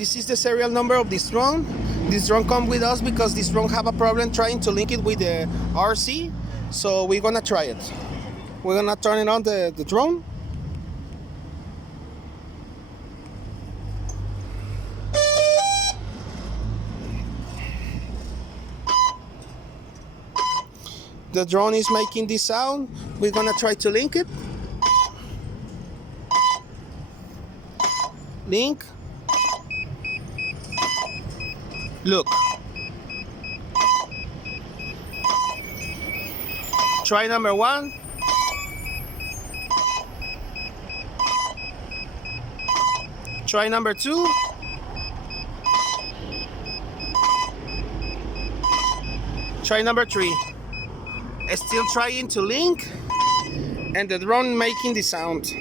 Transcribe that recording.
This is the serial number of this drone. This drone come with us because this drone have a problem trying to link it with the RC. So we're gonna try it. We're gonna turn it on the drone. The drone is making this sound. We're gonna try to link it. Link. Look. Try number 1. Try number 2. Try number 3. Still trying to link, and the drone making the sound.